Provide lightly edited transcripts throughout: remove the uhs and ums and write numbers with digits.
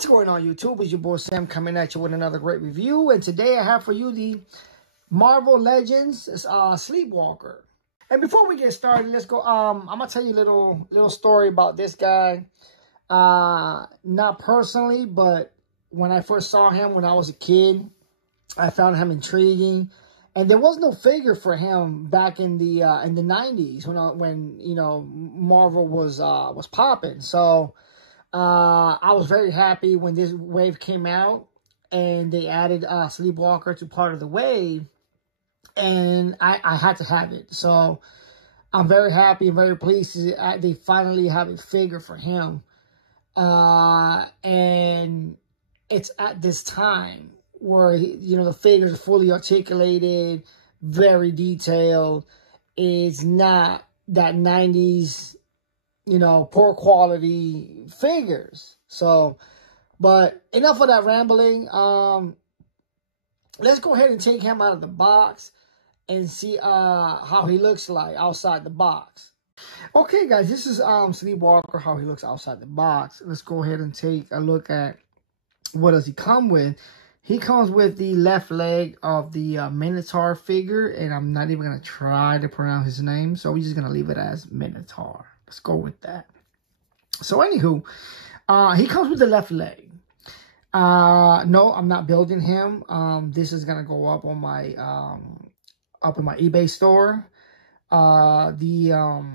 What's going on, YouTube? It's your boy Sam coming at you with another great review. And today I have for you the Marvel Legends Sleepwalker. And before we get started, let's go. I'm gonna tell you a little story about this guy. Not personally, but when I first saw him when I was a kid, I found him intriguing. And there was no figure for him back in the 90s when you know Marvel was popping. So I was very happy when this wave came out and they added Sleepwalker to part of the wave, and I had to have it. So I'm very happy and very pleased that they finally have a figure for him. And it's at this time where, you know, the figures are fully articulated, very detailed. It's not that 90s, you know, poor quality figures. So, but enough of that rambling. Let's go ahead and take him out of the box and see how he looks like outside the box. Okay, guys, this is Sleepwalker, how he looks outside the box. Let's go ahead and take a look at what does he come with. He comes with the left leg of the Minotaur figure, and I'm not even going to try to pronounce his name, so we're just going to leave it as Minotaur. Let's go with that. So, anywho, he comes with the left leg. No, I'm not building him. This is going to go up on my in my eBay store. The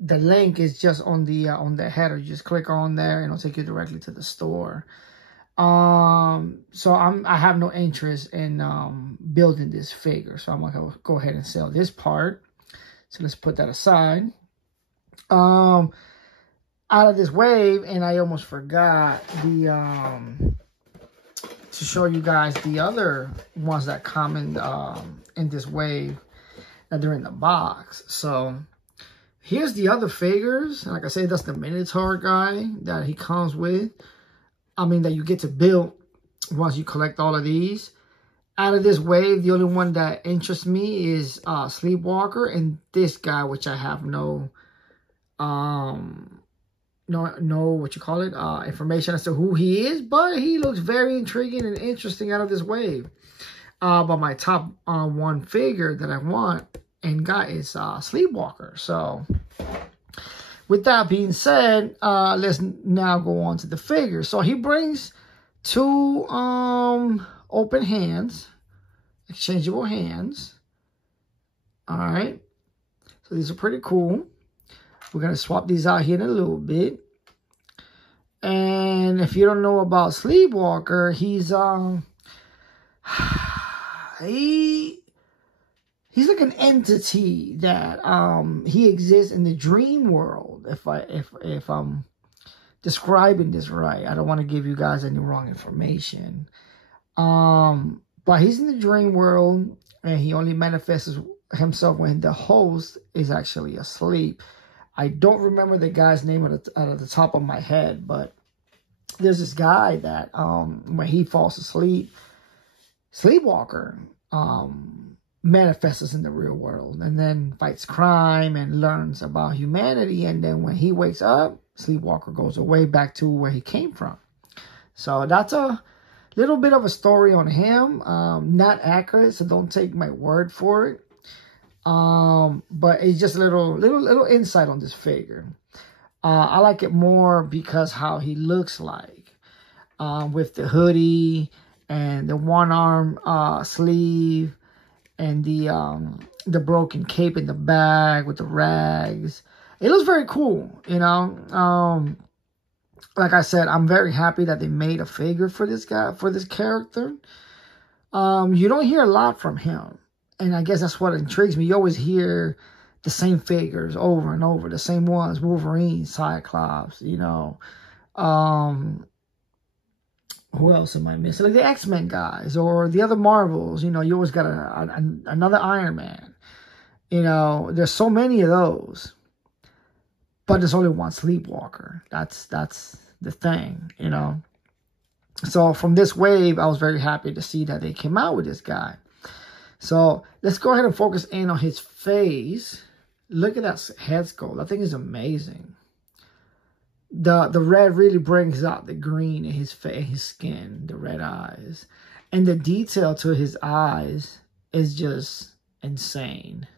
link is just on the header. You just click on there and it'll take you directly to the store. So I have no interest in building this figure, so I'm gonna go ahead and sell this part. So let's put that aside. Out of this wave, and I almost forgot to show you guys the other ones that come in this wave that they're in the box. So here's the other figures. Like I said, that's the Minotaur guy that he comes with. I mean, that you get to build once you collect all of these. Out of this wave, the only one that interests me is Sleepwalker and this guy, which I have no what you call it, information as to who he is, but he looks very intriguing and interesting out of this wave. But my top one figure that I want and got is Sleepwalker. So with that being said, let's now go on to the figure. So he brings two open hands, exchangeable hands. All right. So these are pretty cool. We're going to swap these out here in a little bit. And if you don't know about Sleepwalker, he's he's like an entity that he exists in the dream world. If I'm describing this right, I don't want to give you guys any wrong information. But he's in the dream world, and he only manifests himself when the host is actually asleep. I don't remember the guy's name out of the top of my head, but there's this guy that when he falls asleep, Sleepwalker manifests in the real world and then fights crime and learns about humanity. And then when he wakes up, Sleepwalker goes away back to where he came from. So that's a little bit of a story on him. Not accurate, so don't take my word for it. But it's just a little insight on this figure. I like it more because how he looks like, with the hoodie and the one arm sleeve and the broken cape in the back with the rags. It looks very cool, you know. Like I said, I'm very happy that they made a figure for this guy, for this character. You don't hear a lot from him. And I guess that's what intrigues me. You always hear the same figures over and over. The same ones. Wolverine, Cyclops, you know. Who else am I missing? Like the X-Men guys or the other Marvels. You know, you always got another Iron Man. You know, there's so many of those. But there's only one Sleepwalker. That's the thing, you know. So from this wave, I was very happy to see that they came out with this guy. So let's go ahead and focus in on his face. Look at that head sculpt. That thing is amazing. the red really brings out the green in his face, his skin, the red eyes. And the detail to his eyes is just insane.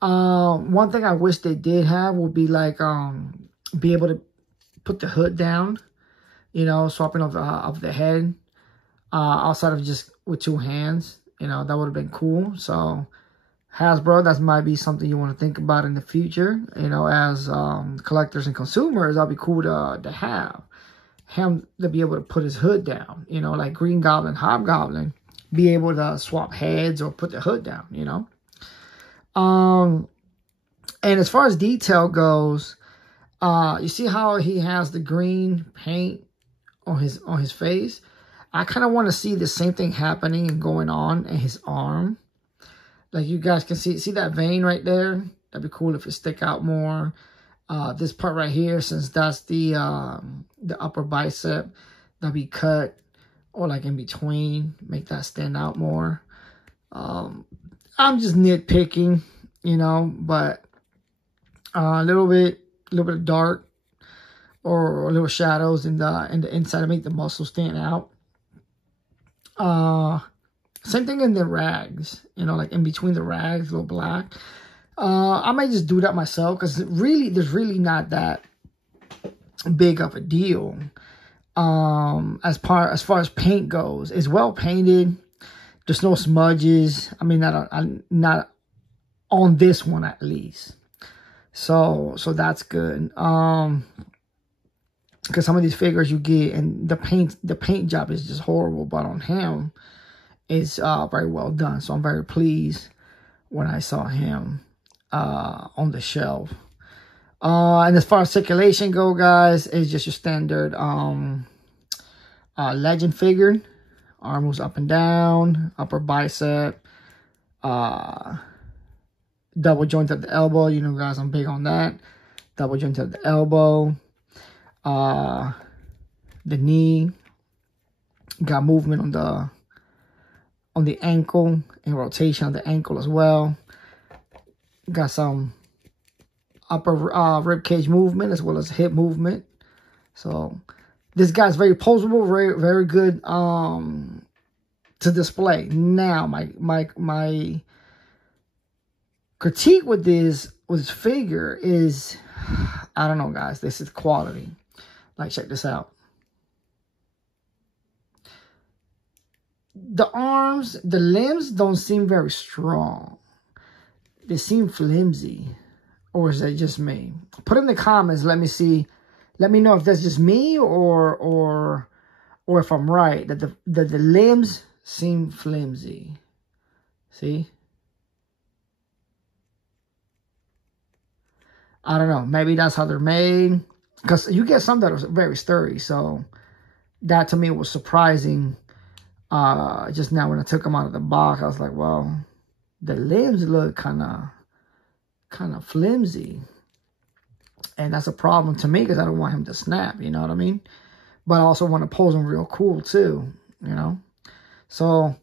One thing I wish they did have would be like be able to put the hood down, you know, swapping of the head outside of just with 2 hands. You know, that would have been cool. So Hasbro, that might be something you want to think about in the future. You know, as collectors and consumers, that'd be cool to have him to be able to put his hood down. You know, like Green Goblin, Hobgoblin, be able to swap heads or put the hood down. You know. And as far as detail goes, you see how he has the green paint on his face? I kind of want to see the same thing happening and going on in his arm. Like you guys can see that vein right there? That'd be cool if it stick out more. This part right here, since that's the upper bicep, that'd be cut or like in between, make that stand out more. I'm just nitpicking, you know, but a little bit of dark or little shadows in the inside to make the muscles stand out. Same thing in the rags, you know, like in between the rags, a little black. I might just do that myself because really, there's really not that big of a deal. As far as paint goes, it's well painted. There's no smudges. I mean, not on this one at least. So that's good. Because some of these figures you get and the paint job is just horrible, but on him, it's very well done. So I'm very pleased when I saw him on the shelf. And as far as circulation go, guys, it's just your standard legend figure. Arm moves up and down, upper bicep, double joint at the elbow. You know, guys, I'm big on that. Double joint at the elbow, the knee. Got movement on the ankle and rotation of the ankle as well. Got some upper rib cage movement as well as hip movement. So this guy's very posable, very good to display. Now my critique with this figure is, I don't know, guys, this is quality. Like, check this out. The arms, the limbs don't seem very strong. They seem flimsy. Or is that just me? Put in the comments, let me see. Let me know if that's just me or if I'm right. That the limbs seem flimsy. See? I don't know. Maybe that's how they're made. Because you get some that are very sturdy. So that to me was surprising. Just now when I took them out of the box, I was like, well, the limbs look kind of flimsy. And that's a problem to me because I don't want him to snap, you know what I mean? But I also want to pose him real cool too, you know? So,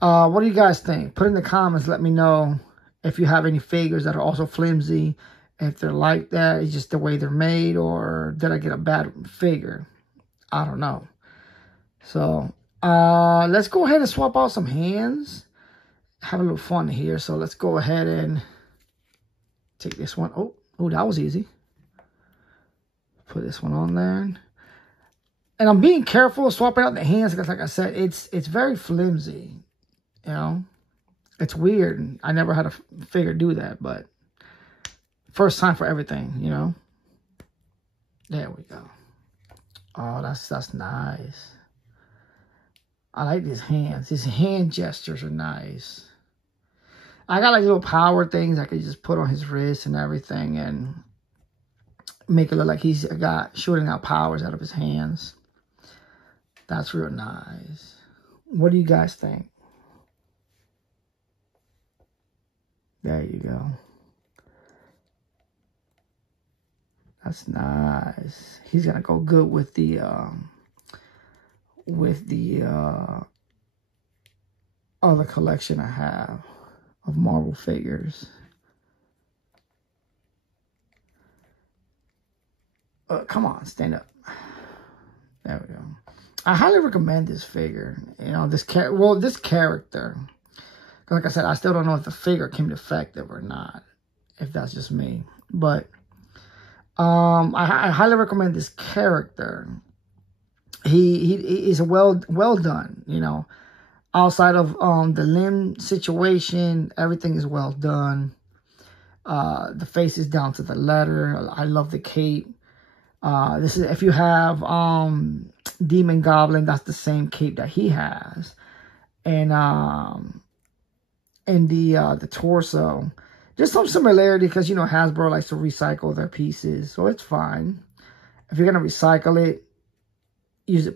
what do you guys think? Put in the comments, let me know if you have any figures that are also flimsy. If they're like that, it's just the way they're made, or did I get a bad figure? I don't know. So, let's go ahead and swap out some hands. Have a little fun here. So let's go ahead and take this one. Oh, that was easy. Put this one on there. And I'm being careful swapping out the hands because, like I said, it's very flimsy. You know, it's weird. I never had a figure do that, but first time for everything, you know. There we go. Oh, that's nice. I like these hands. These hand gestures are nice. I got like little power things I could just put on his wrist and everything and make it look like he's got shooting out powers out of his hands. That's real nice. What do you guys think? There you go. That's nice. He's gonna go good with the other collection I have of Marvel figures. Come on, stand up. There we go. I highly recommend this figure. You know, this character. Like I said, I still don't know if the figure came defective or not. If that's just me. But I highly recommend this character. He is well done, you know. Outside of the limb situation, everything is well done. The face is down to the letter. I love the cape. This is, if you have Demon Goblin, that's the same cape that he has. And in the torso, just some similarity, because, you know, Hasbro likes to recycle their pieces, so it's fine. If you're gonna recycle it,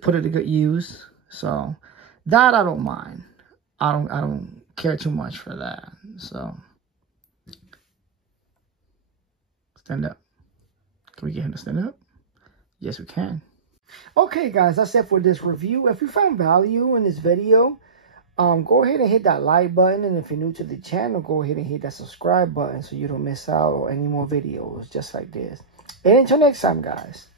put it to good use. So that I don't mind. I don't care too much for that. So stand up. Can we get him to stand up? Yes, we can. Okay, guys, that's it for this review. If you found value in this video, go ahead and hit that like button. And if you're new to the channel, go ahead and hit that subscribe button so you don't miss out on any more videos just like this. And until next time, guys.